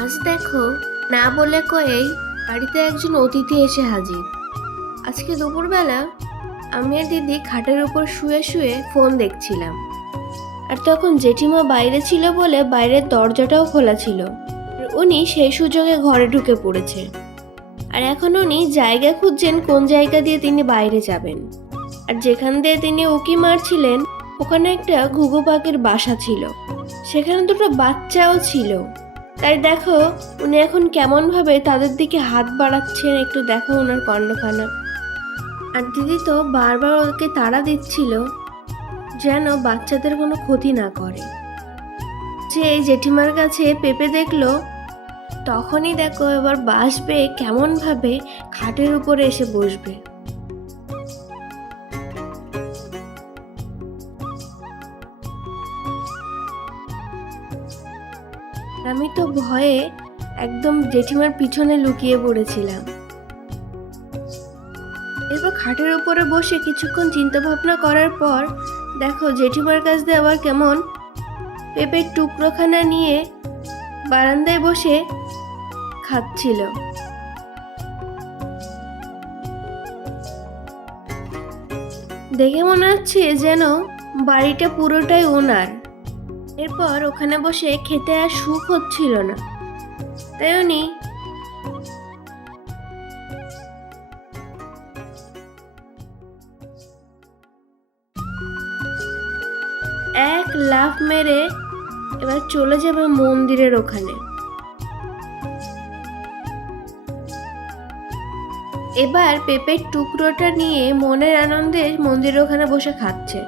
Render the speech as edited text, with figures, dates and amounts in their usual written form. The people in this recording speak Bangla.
আজ দেখো, না বলে কয়েই বাড়িতে একজন অতিথি এসে হাজির। আজকে দুপুরবেলা আমি আর দিদি খাটের উপর শুয়ে শুয়ে ফোন দেখছিলাম। আর তখন জেঠিমা বাইরে ছিল বলে বাইরের দরজাটাও খোলা ছিল। আর উনি সেই সুযোগে ঘরে ঢুকে পড়েছে। আর এখন উনি জায়গা খুঁজছেন কোন জায়গা দিয়ে তিনি বাইরে যাবেন। আর যেখান দিয়ে তিনি উঁকি মারছিলেন ওখানে একটা ঘুঘু পাখির বাসা ছিল। সেখানে দুটো বাচ্চাও ছিল। তাই দেখো, উনি এখন কেমন ভাবে তাদের দিকে হাত বাড়াচ্ছেন, একটু দেখো ওনার কণ্ঠখানা। আর দিদি তো বারবার ওকে তাড়া দিচ্ছিল যেন বাচ্চাদের কোনো ক্ষতি না করে। যে জেঠিমার কাছে পেঁপে দেখলো, তখনই দেখো এবার বাঁশ বেয়ে কেমন ভাবে খাটের উপরে এসে বসবে। আমি তো ভয়ে একদম জেঠিমার পিছনে লুকিয়ে পড়েছিলাম। এরপর খাটের উপরে বসে কিছুক্ষণ চিন্তা ভাবনা করার পর দেখো জেঠিমার কাছ দিয়ে আবার কেমন পেঁপের টুকরোখানা নিয়ে বারান্দায় বসে খাচ্ছিল। দেখে মনে হচ্ছে যেন বাড়িটা পুরোটাই ওনার। এরপর ওখানে বসে খেতে আর সুখ হচ্ছিল না, তাই উনি এক লাফ মেরে এবার চলে যাবে মন্দিরের ওখানে। এবার পেঁপের টুকরোটা নিয়ে মনের আনন্দে মন্দিরের ওখানে বসে খাচ্ছে।